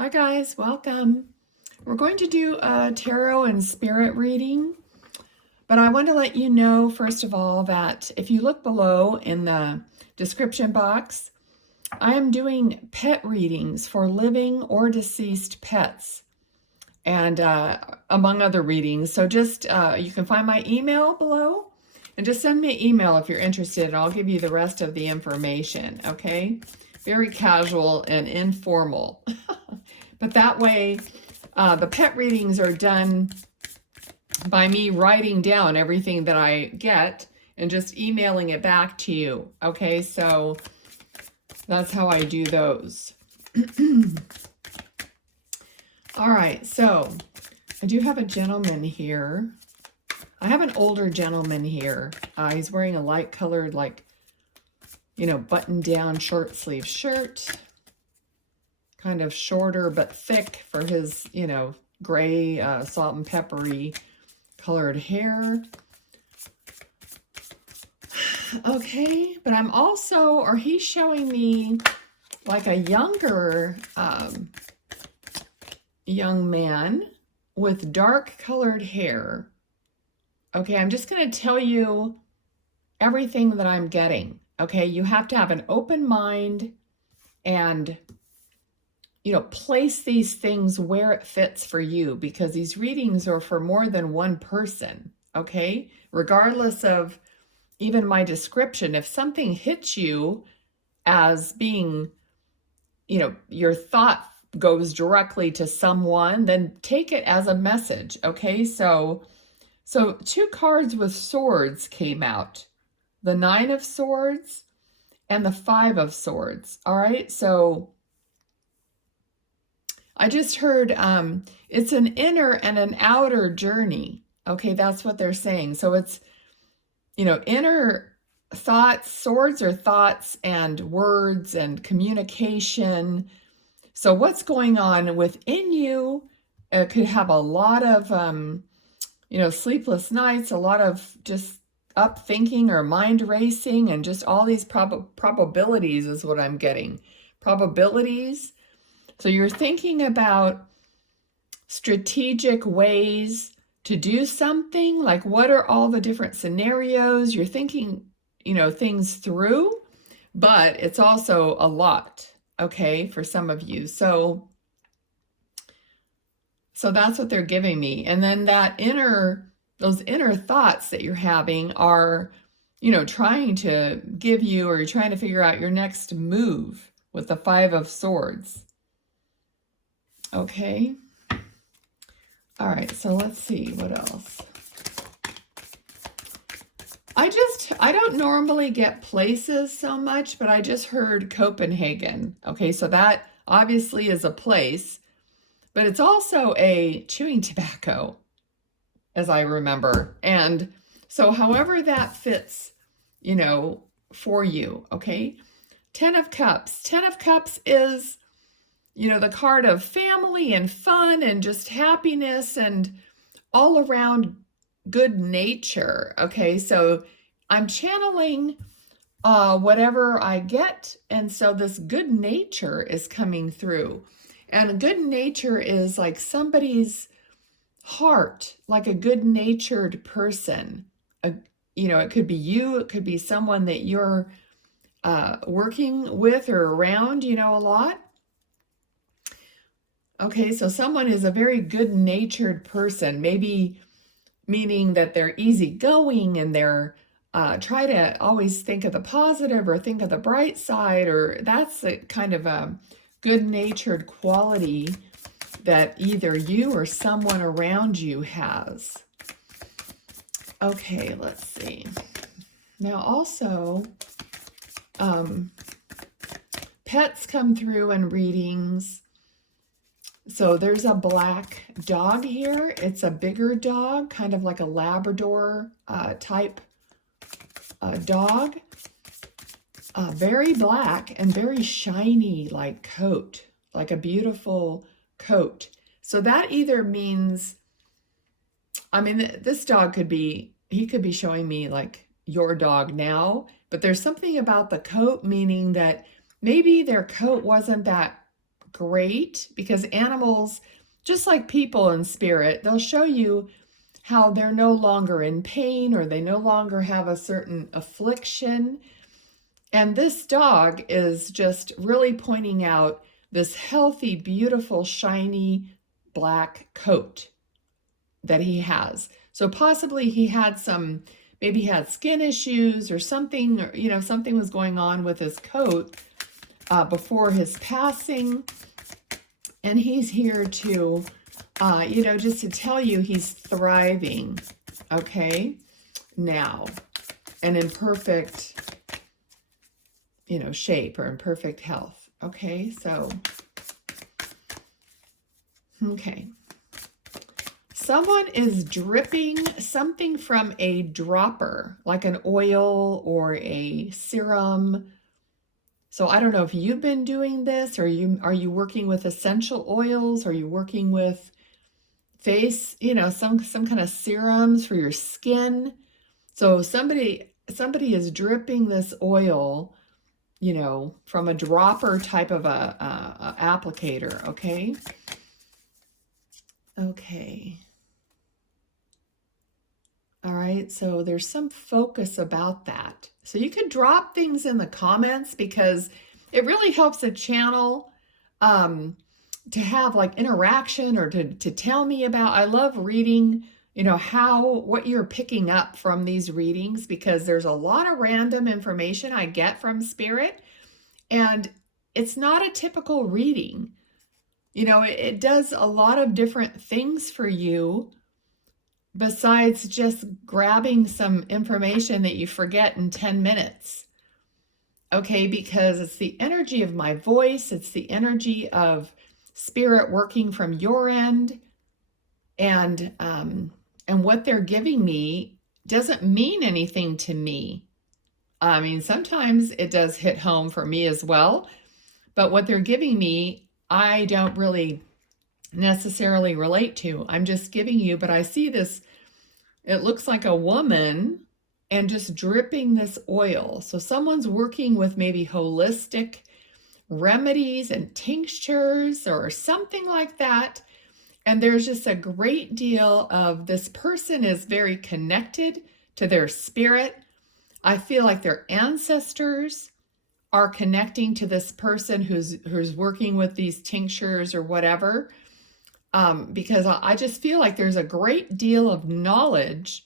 Hi guys, welcome. We're going to do a tarot and spirit reading, but I want to let you know first of all that if you look below in the description box, I am doing pet readings for living or deceased pets and among other readings. So just you can find my email below and just send me an email if you're interested and I'll give you the rest of the information, okay? Very casual and informal. But that way, the pet readings are done by me writing down everything that I get and just emailing it back to you. Okay, so that's how I do those. All right, so I do have a gentleman here. I have an older gentleman here. He's wearing a light colored, button down short sleeve shirt. Kind of shorter but thick for his, gray, salt and peppery colored hair. Okay, but I'm also, or he's showing me like a younger young man with dark colored hair. Okay, I'm just going to tell you everything that I'm getting. Okay, you have to have an open mind and place these things where it fits for you, because these readings are for more than one person, okay? Regardless of even my description, if something hits you as being, your thought goes directly to someone, then take it as a message, okay? So two cards with swords came out, the 9 of Swords and the 5 of Swords, all right? So I just heard it's an inner and an outer journey. Okay, that's what they're saying. So it's, inner thoughts, swords are thoughts and words and communication. So what's going on within you could have a lot of, sleepless nights, a lot of just up thinking or mind racing, and just all these probabilities is what I'm getting. Probabilities. So you're thinking about strategic ways to do something, like what are all the different scenarios? You're thinking, things through, but it's also a lot, okay, for some of you. So that's what they're giving me. And then those inner thoughts that you're having are, trying to give you, or you're trying to figure out your next move with the 5 of Swords. Okay. All right, so let's see what else. I don't normally get places so much, but I just heard Copenhagen. Okay, so that obviously is a place, but it's also a chewing tobacco, as I remember. And so however that fits, for you, okay? 10 of Cups. 10 of Cups is the card of family and fun and just happiness and all around good nature. Okay, so I'm channeling whatever I get. And so this good nature is coming through. And good nature is like somebody's heart, like a good-natured person. It could be you, it could be someone that you're working with or around, a lot. Okay, so someone is a very good-natured person, maybe meaning that they're easygoing and they're try to always think of the positive or think of the bright side, or that's the kind of a good-natured quality that either you or someone around you has. Okay, let's see. Now also, pets come through in readings. So there's a black dog here. It's a bigger dog, kind of like a Labrador type dog. Very black and very shiny, like coat, like a beautiful coat. So that either means, this dog he could be showing me like your dog now, but there's something about the coat meaning that maybe their coat wasn't that great because animals, just like people in spirit, they'll show you how they're no longer in pain or they no longer have a certain affliction. And this dog is just really pointing out this healthy, beautiful, shiny black coat that he has. So possibly he had some, maybe he had skin issues or something, or, you know, something was going on with his coat before his passing. And he's here to, you know, just to tell you he's thriving, okay, now, and in perfect, you know, shape or in perfect health. Okay, so, okay. Someone is dripping something from a dropper, like an oil or a serum. So I don't know if you've been doing this, or are you working with essential oils? Are you working with face, you know, some kind of serums for your skin? So somebody is dripping this oil, you know, from a dropper type of a applicator, okay? Okay. All right, so there's some focus about that. So you could drop things in the comments because it really helps a channel to have like interaction or to tell me about. I love reading, you know, what you're picking up from these readings, because there's a lot of random information I get from Spirit, and it's not a typical reading. You know, it does a lot of different things for you besides just grabbing some information that you forget in 10 minutes. Okay, because it's the energy of my voice, it's the energy of Spirit working from your end, and what they're giving me doesn't mean anything to me. I mean, sometimes it does hit home for me as well, but what they're giving me, I don't really necessarily relate to. I'm just giving you, but I see this, it looks like a woman and just dripping this oil. So someone's working with maybe holistic remedies and tinctures or something like that. And there's just a great deal of, this person is very connected to their spirit. I feel like their ancestors are connecting to this person who's working with these tinctures or whatever. Because I just feel like there's a great deal of knowledge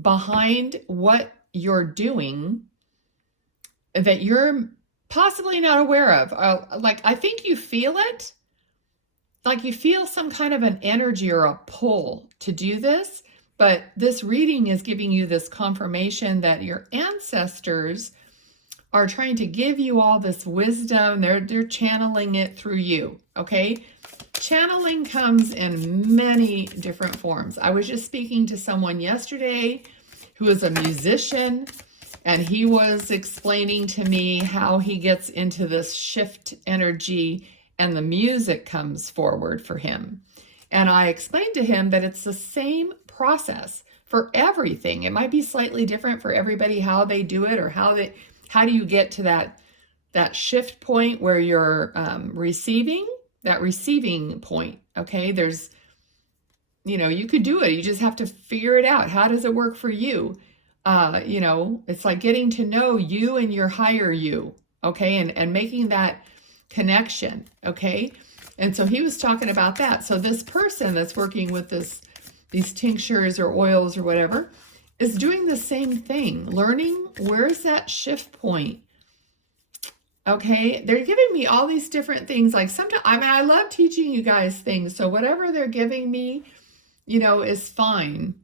behind what you're doing that you're possibly not aware of. Like, I think you feel it. Like you feel some kind of an energy or a pull to do this, but this reading is giving you this confirmation that your ancestors are trying to give you all this wisdom. They're channeling it through you, okay? Channeling comes in many different forms. I was just speaking to someone yesterday who is a musician, and he was explaining to me how he gets into this shift energy and the music comes forward for him. And I explained to him that it's the same process for everything. It might be slightly different for everybody how they do it, or how do you get to that shift point where you're receiving, that receiving point, okay? There's, you know, you could do it. You just have to figure it out. How does it work for you? You know, it's like getting to know you and your higher you, okay? And making that connection, okay? And so he was talking about that. So this person that's working with these tinctures or oils or whatever is doing the same thing, learning where's that shift point. Okay, they're giving me all these different things. Like sometimes, I mean, I love teaching you guys things. So whatever they're giving me, you know, is fine.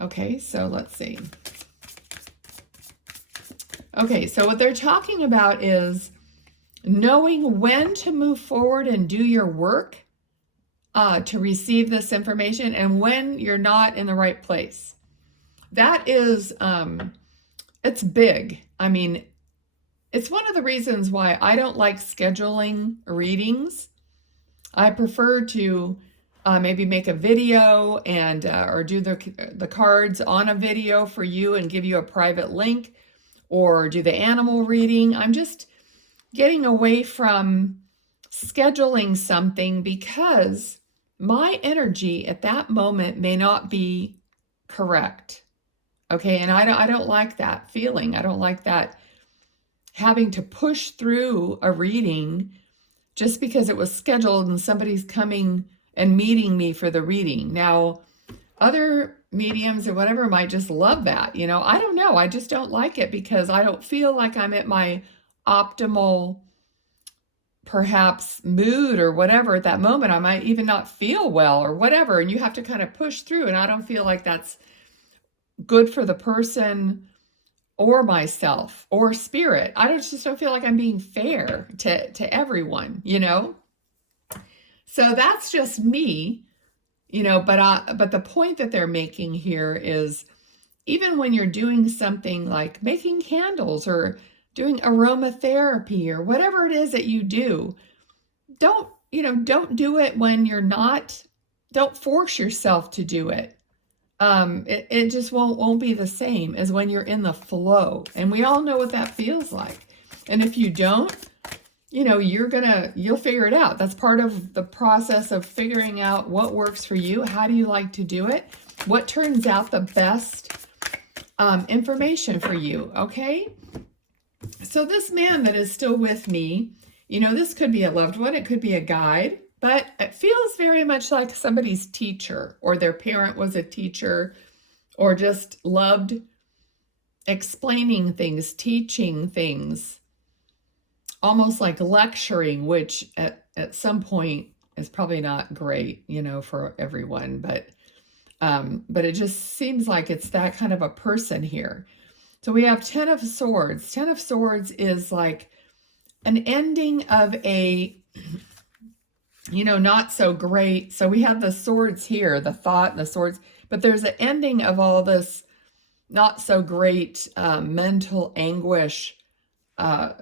Okay, so let's see. Okay, so what they're talking about is knowing when to move forward and do your work to receive this information, and when you're not in the right place. That is, it's big. I mean, it's one of the reasons why I don't like scheduling readings. I prefer to maybe make a video and or do the cards on a video for you and give you a private link, or do the animal reading. I'm just getting away from scheduling something because my energy at that moment may not be correct. Okay, and I don't like that feeling. I don't like that having to push through a reading just because it was scheduled and somebody's coming and meeting me for the reading. Now, other mediums or whatever might just love that. I don't know. I just don't like it because I don't feel like I'm at my optimal, perhaps, mood or whatever at that moment. I might even not feel well or whatever, and you have to kind of push through, and I don't feel like that's good for the person or myself or spirit. Just don't feel like I'm being fair to everyone, So that's just me, but the point that they're making here is even when you're doing something like making candles or doing aromatherapy or whatever it is that you do, don't do it when you're not, don't force yourself to do it. It just won't be the same as when you're in the flow. And we all know what that feels like. And if you don't, you'll figure it out. That's part of the process of figuring out what works for you. How do you like to do it? What turns out the best information for you, okay? So this man that is still with me, this could be a loved one, it could be a guide, but it feels very much like somebody's teacher, or their parent was a teacher, or just loved explaining things, teaching things, almost like lecturing, which at some point is probably not great, for everyone, but it just seems like it's that kind of a person here. So we have 10 of Swords. 10 of Swords is like an ending of a, not so great. So we have the swords here, the thought and the swords, but there's an ending of all this not so great mental anguish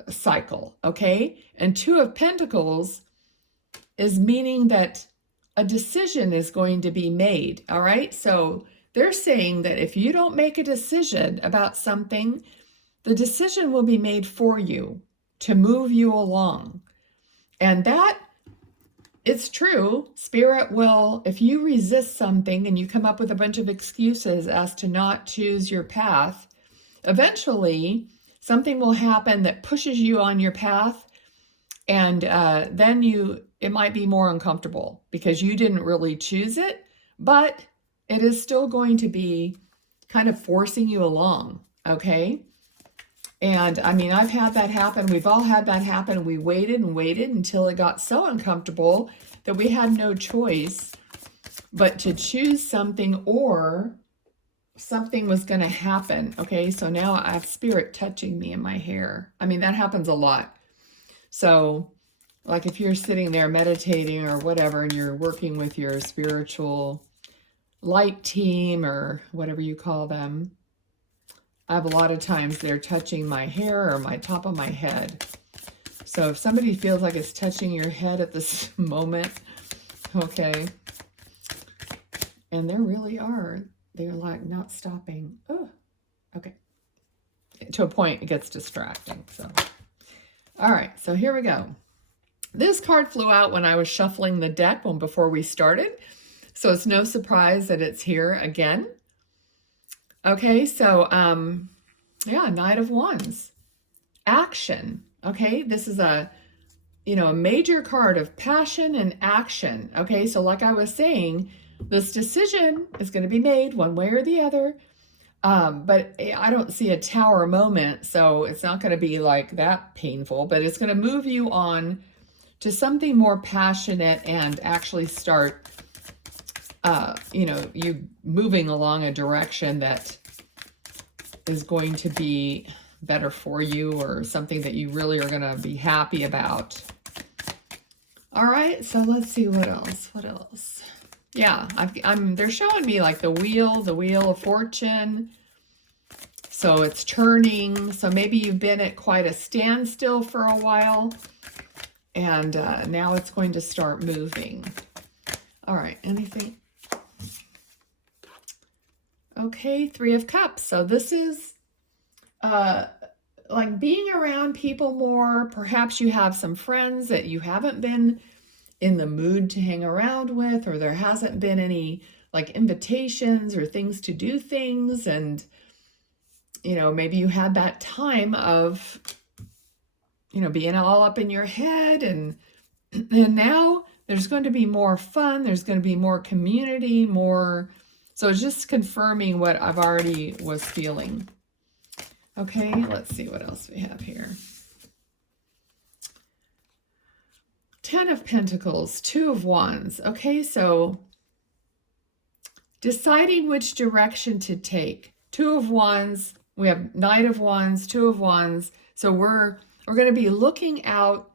cycle, okay? And 2 of Pentacles is meaning that a decision is going to be made, all right? So they're saying that if you don't make a decision about something, the decision will be made for you to move you along. And that, it's true. Spirit will, if you resist something and you come up with a bunch of excuses as to not choose your path, eventually something will happen that pushes you on your path, and then it might be more uncomfortable because you didn't really choose it, but it is still going to be kind of forcing you along, okay? And I mean, I've had that happen. We've all had that happen. We waited and waited until it got so uncomfortable that we had no choice but to choose something, or something was going to happen. Okay, so now I have spirit touching me in my hair. I mean, that happens a lot. So like if you're sitting there meditating or whatever, and you're working with your spiritual light team or whatever you call them, I have a lot of times they're touching my hair or my top of my head. So if somebody feels like it's touching your head at this moment, okay, and there really are, they're like not stopping. Oh, okay. To a point, it gets distracting. So, all right, so here we go. This card flew out when I was shuffling the deck before we started. So it's no surprise that it's here again. Okay, so, yeah, Knight of Wands. Action, okay? This is a major card of passion and action, okay? So like I was saying, this decision is going to be made one way or the other, but I don't see a tower moment, so it's not going to be like that painful, but it's going to move you on to something more passionate and actually start you moving along a direction that is going to be better for you, or something that you really are going to be happy about. All right, so let's see what else. Yeah, they're showing me like the wheel of fortune. So it's turning. So maybe you've been at quite a standstill for a while, and now it's going to start moving. All right, anything? Okay, 3 of Cups. So this is like being around people more. Perhaps you have some friends that you haven't been in the mood to hang around with, or there hasn't been any like invitations or things to do things. And, maybe you had that time of, being all up in your head, and now there's going to be more fun. There's going to be more community, more. So it's just confirming what I've already was feeling. Okay, let's see what else we have here. 10 of Pentacles, 2 of Wands. Okay, so deciding which direction to take. 2 of Wands, we have Knight of Wands, 2 of Wands. So we're going to be looking out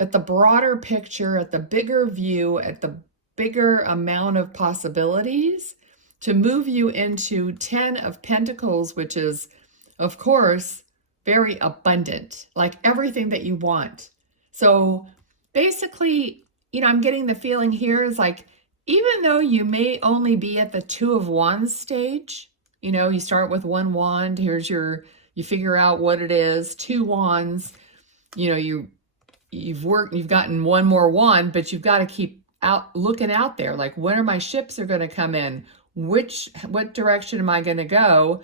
at the broader picture, at the bigger view, at the bigger amount of possibilities to move you into 10 of Pentacles, which is, of course, very abundant, like everything that you want. So basically, I'm getting the feeling here is like, even though you may only be at the 2 of Wands stage, you start with 1 wand, you figure out what it is, 2 wands, you've gotten 1 more wand, but you've got to keep looking out there. Like, when are my ships are going to come in? What direction am I going to go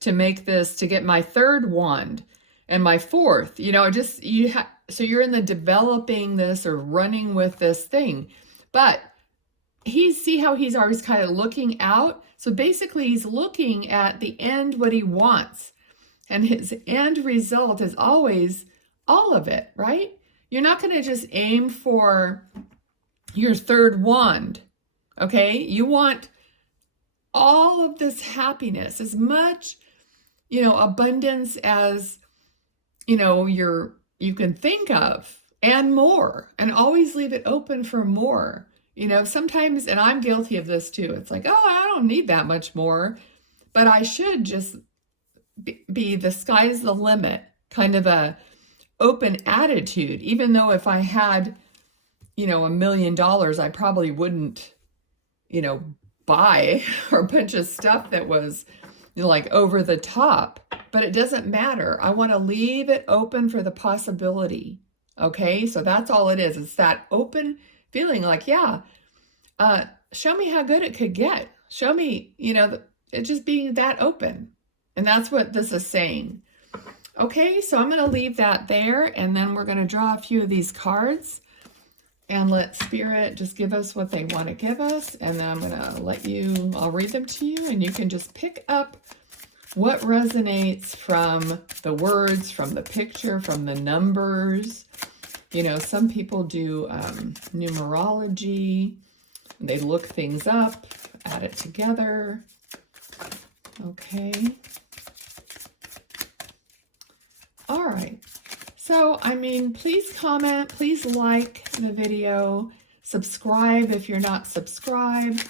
to make this, to get my 3rd wand and my 4th? So you're in the developing this or running with this thing, but see how he's always kind of looking out. So basically he's looking at the end, what he wants, and his end result is always all of it, right? You're not going to just aim for your 3rd wand. Okay. You want all of this happiness, as much, abundance as, you can think of, and more, and always leave it open for more. Sometimes, and I'm guilty of this too. It's like, oh, I don't need that much more, but I should just be the sky's the limit, kind of a open attitude. Even though if I had, $1 million, I probably wouldn't, buy a bunch of stuff that was like over the top, but it doesn't matter. I want to leave it open for the possibility. Okay. So that's all it is. It's that open feeling like, yeah, show me how good it could get. Show me, it just being that open. And that's what this is saying. Okay. So I'm going to leave that there, and then we're going to draw a few of these cards and let Spirit just give us what they want to give us. And then I'm going to I'll read them to you, and you can just pick up what resonates from the words, from the picture, from the numbers. Some people do numerology, and they look things up, add it together. Okay. All right. So, please comment, please like the video, subscribe if you're not subscribed.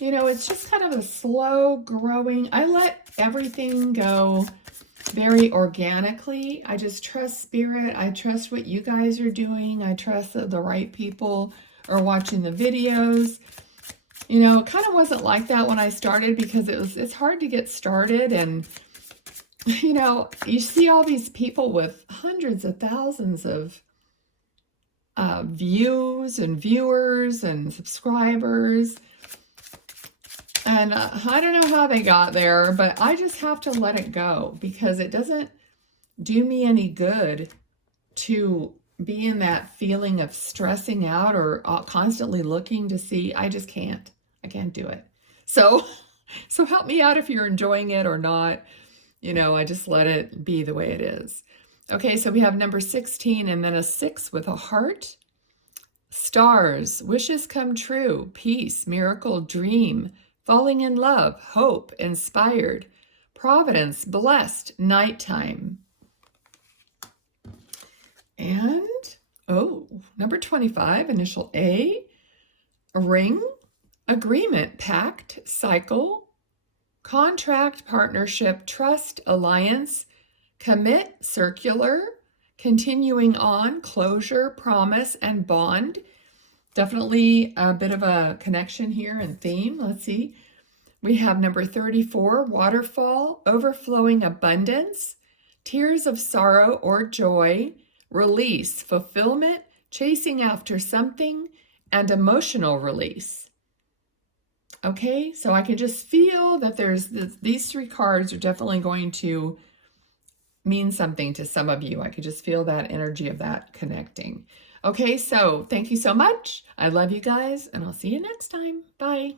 It's just kind of a slow growing. I let everything go very organically. I just trust Spirit. I trust what you guys are doing. I trust that the right people are watching the videos. It kind of wasn't like that when I started, because it's hard to get started, and you see all these people with hundreds of thousands of views and viewers and subscribers. And I don't know how they got there, but I just have to let it go, because it doesn't do me any good to be in that feeling of stressing out or constantly looking to see. I just can't. I can't do it. So help me out if you're enjoying it or not. I just let it be the way it is. Okay, so we have number 16, and then a 6 with a heart. Stars, wishes come true, peace, miracle, dream, falling in love, hope, inspired, providence, blessed, nighttime. And, number 25, initial A, ring, agreement, pact, cycle, contract, partnership, trust, alliance, commit, circular, continuing on, closure, promise, and bond. Definitely a bit of a connection here and theme. Let's see. We have number 34, waterfall, overflowing abundance, tears of sorrow or joy, release, fulfillment, chasing after something, and emotional release. Okay, so I can just feel that these 3 cards are definitely going to mean something to some of you. I could just feel that energy of that connecting. Okay, so thank you so much. I love you guys, and I'll see you next time. Bye.